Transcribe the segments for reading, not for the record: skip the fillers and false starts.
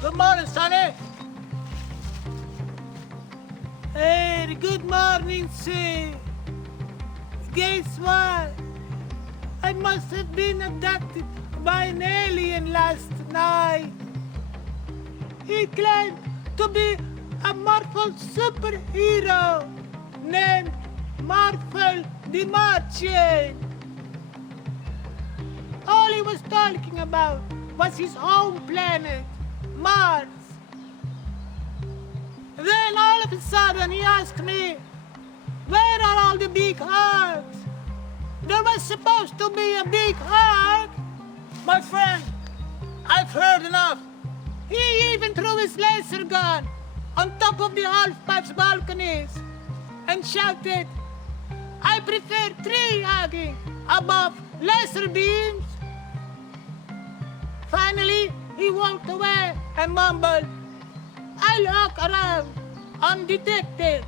Good morning, Sonny. Hey, good morning, sir. Guess what? I must have been abducted by an alien last night. He claimed to be a Marvel superhero named Marvel the Martian. All he was talking about was his home planet, Mars. Then all of a sudden he asked me, where are all the big hugs? There was supposed to be a big hug. My friend, I've heard enough. He even threw his laser gun on top of the half-pipes balconies and shouted, I prefer tree hugging above laser beams. Finally, he walked away and mumbled, I'll walk around undetected.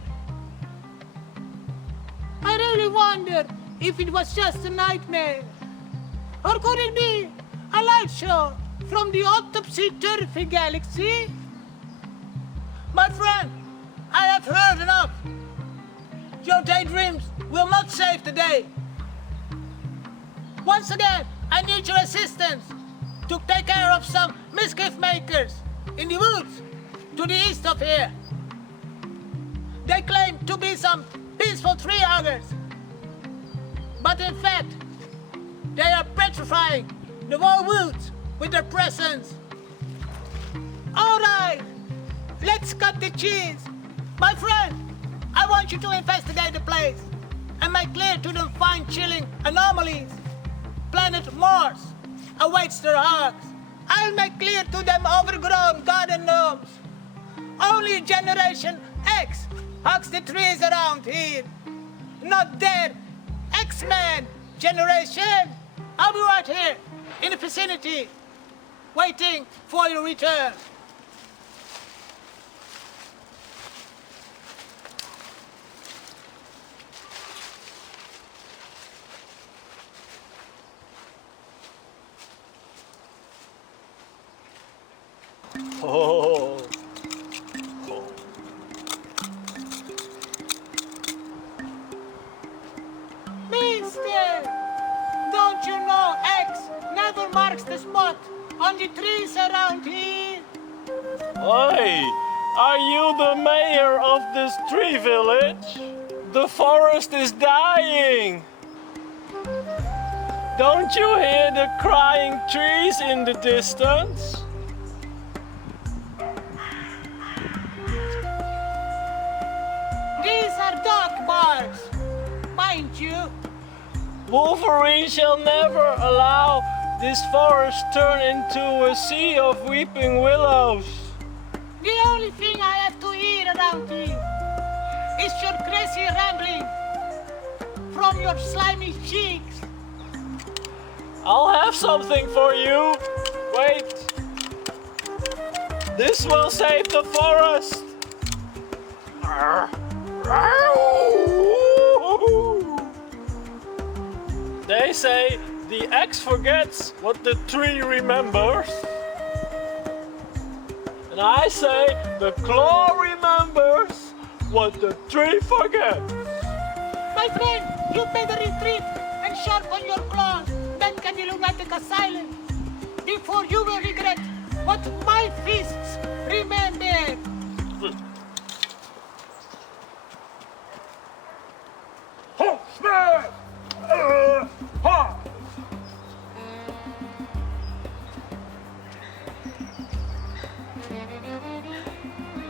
I really wonder if it was just a nightmare. Or could it be a light show from the Autopsy-Turfy galaxy? My friend, I have heard enough. Your daydreams will not save the day. Once again, I need your assistance to take care of some mischief makers in the woods to the east of here. They claim to be some peaceful tree huggers, but in fact, they are petrifying the whole woods with their presence. All right, let's cut the cheese. My friend, I want you to investigate the place and make clear to them fine chilling anomalies. Planet Mars awaits their hugs. I'll make clear to them overgrown garden gnomes. Only Generation X hugs the trees around here, not their X-Men generation. I'll be right here in the vicinity, waiting for your return. Oh. Mister, don't you know X never marks the spot on the trees around here? Oi, are you the mayor of this tree village? The forest is dying. Don't you hear the crying trees in the distance? These are dog barks, mind you. Wolverine shall never allow this forest turn into a sea of weeping willows. The only thing I have to hear around here is your crazy rambling from your slimy cheeks. I'll have something for you. Wait. This will save the forest. They say the axe forgets what the tree remembers. And I say the claw remembers what the tree forgets. My friend, you better retreat and sharpen your claws back at the lunatic asylum before you will regret what my fists remember.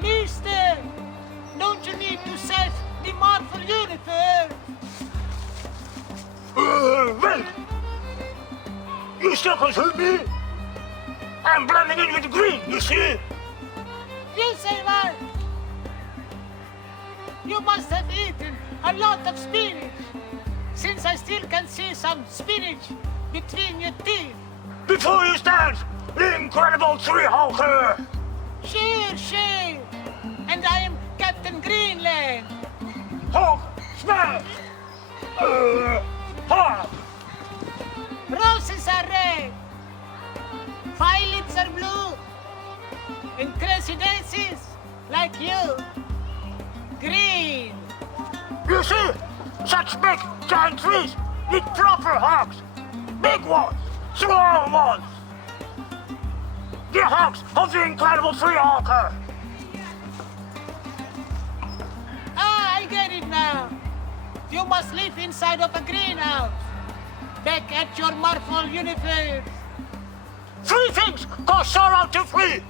Mister, don't you need to save the Marvel Universe? Wait! You still can't help me? I'm blending in with the green, you see? You say what? You must have eaten a lot of spinach, since I still can see some spinach between your teeth. Before you start, incredible tree hugger! Sure. And I am Captain Greenland. Hug, smash! Hug! Roses are red. Violets are blue. And crazy daisies, like you, green. You see, such big giant trees need proper hugs. Big ones, small ones. The hugs of the incredible tree hugger. Ah, I get it now. You must live inside of a greenhouse. Back at your Marvel universe. 3 things cost sorrow to free.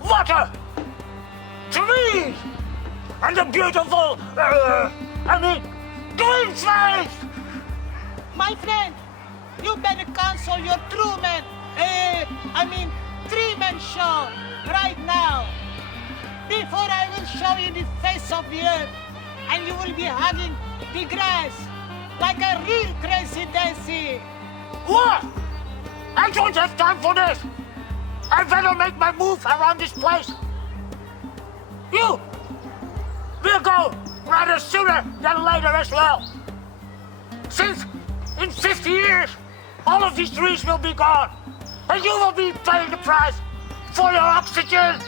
Water, trees, and the beautiful, green face. My friend, you better cancel your three-man show right now. Before I will show you the face of the earth, and you will be hugging the grass like a real crazy daisy. What? I don't have time for this. I better make my move around this place. You will go rather sooner than later as well. Since in 50 years, all of these trees will be gone, and you will be paying the price for your oxygen.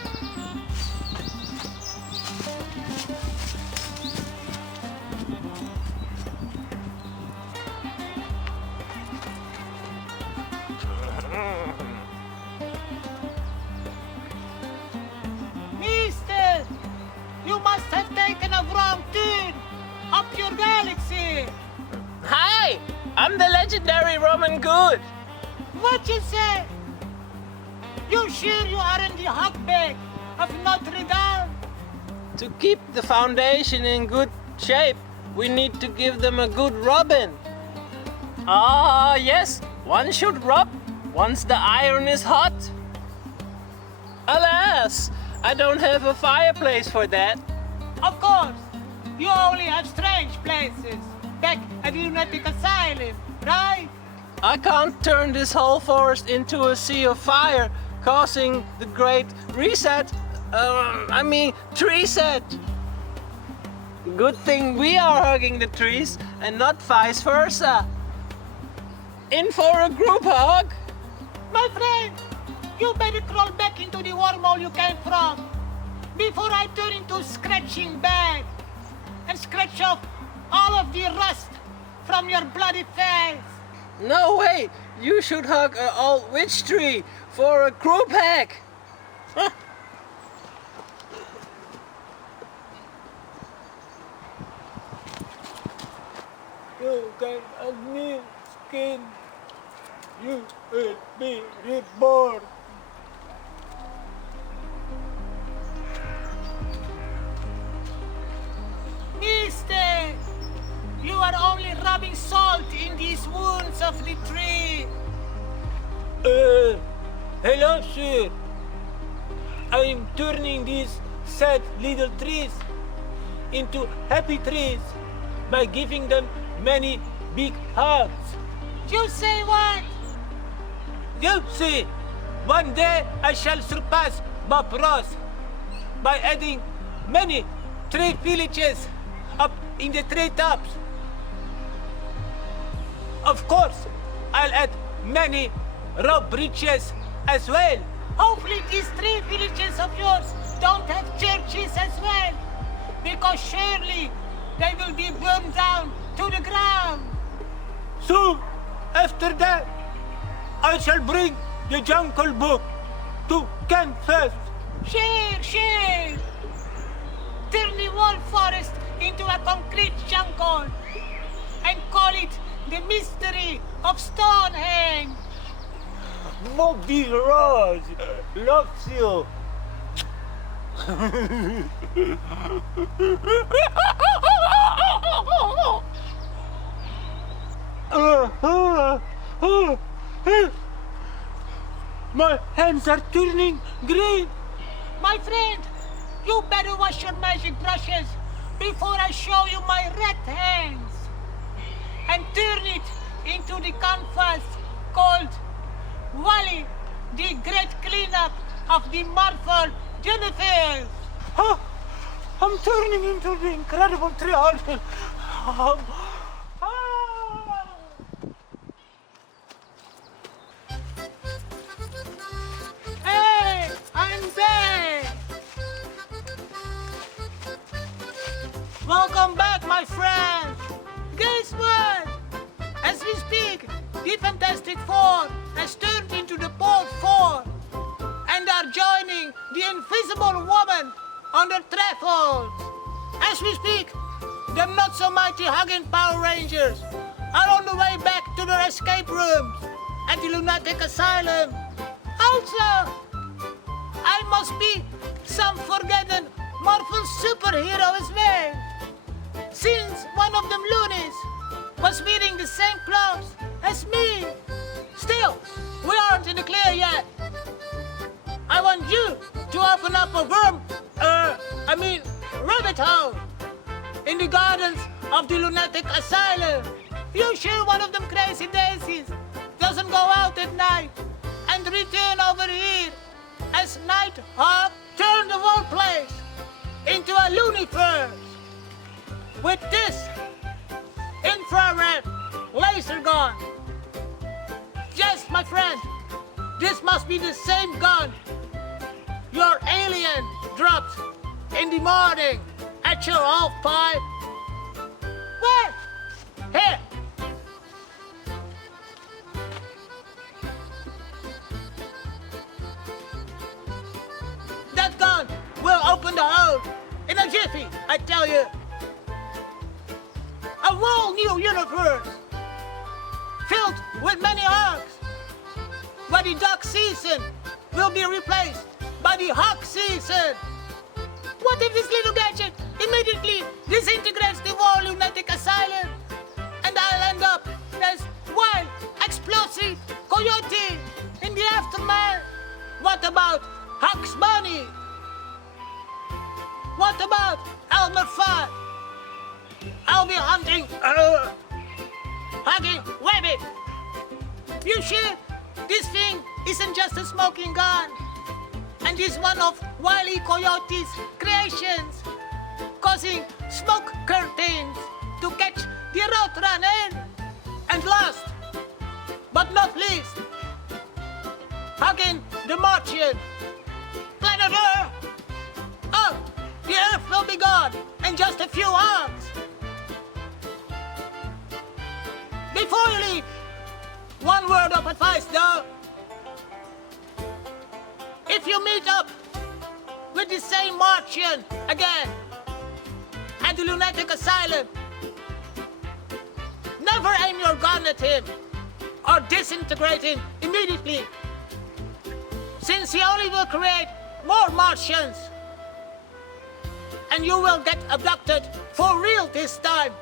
Mister, you must have taken a wrong turn up your galaxy. Hi, I'm the legendary Roman Good. What you say? You sure you aren't the huckback of Notre Dame? To keep the foundation in good shape, we need to give them a good rubbing. Ah, yes, one should rub once the iron is hot. Alas, I don't have a fireplace for that. Of course, you only have strange places back at the lunatic asylum, right? I can't turn this whole forest into a sea of fire, causing the great reset. Tree set. Good thing we are hugging the trees and not vice versa. In for a group hug. My friend, you better crawl back into the wormhole you came from before I turn into a scratching bag and scratch off all of the rust from your bloody face. No way! You should hug an old witch tree for a group hug. Huh? You can hug me, skin. You will be reborn. Mister, you are only rubbing salt in these wounds of the tree. Hello, sir. I'm turning these sad little trees into happy trees by giving them many big hugs. You say what? You see, one day I shall surpass Bob Ross by adding many tree villages up in the treetops. Of course, I'll add many rope bridges as well. Hopefully these three villages of yours don't have churches as well, because surely they will be burned down to the ground. So, after that, I shall bring the Jungle Book to Kansas. Sure. Turn the wall forest into a concrete jungle and call it the mystery of Stonehenge. Bobby Rose loves you. My hands are turning green. My friend, you better wash your magic brushes before I show you my red hands and turn it into the canvas called Wally, the great cleanup of the Marvel universe. I'm turning into the incredible treehouse. Hey, the Fantastic Four has turned into the Pole Four and are joining the Invisible Woman on the threshold. As we speak, the not-so-mighty Hugging Power Rangers are on the way back to their escape rooms at the lunatic asylum. Also, I must be some forgotten Marvel superhero as well, since one of them loonies was wearing the same clothes as me. Still, we aren't in the clear yet. I want you to open up a rabbit hole in the gardens of the lunatic asylum. You sure one of them crazy daisies doesn't go out at night and return over here as Nighthawk turned the whole place into a Looney-Verse with this infrared laser gun. Yes, my friend, this must be the same gun your alien dropped in the morning at your half pipe. Well, here. That gun will open the hole in a jiffy, I tell you. A whole new universe filled with many arcs, where the duck season will be replaced by the hawk season. What if this little gadget immediately disintegrates the whole lunatic asylum and I'll end up as wild, explosive coyote in the aftermath? What about Huck's Bunny? What about Elmer Fudd? I'll be hunting Rabbit. You sure this thing isn't just a smoking gun and is one of Wile E. Coyote's creations, causing smoke curtains to catch the Roadrunner? And last, but not least, hugging the Martian. Planet Earth! Oh, the Earth will be gone in just a few hours. Before you leave, one word of advice though. If you meet up with the same Martian again at the lunatic asylum, never aim your gun at him or disintegrate him immediately, since he only will create more Martians and you will get abducted for real this time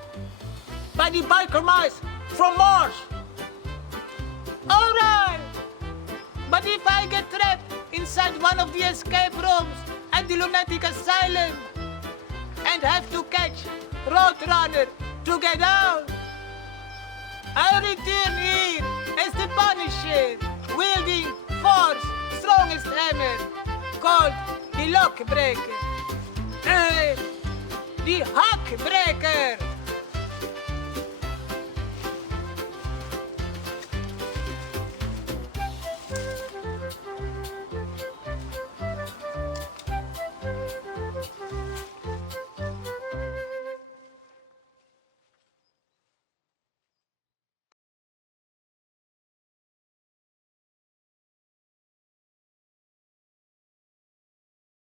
by the biker mice from Mars. Alright, but if I get trapped inside one of the escape rooms at the lunatic asylum and have to catch Roadrunner to get out, I'll return here as the Punisher, wielding Thor's strongest hammer, called the Lockbreaker. The Hawkbreaker.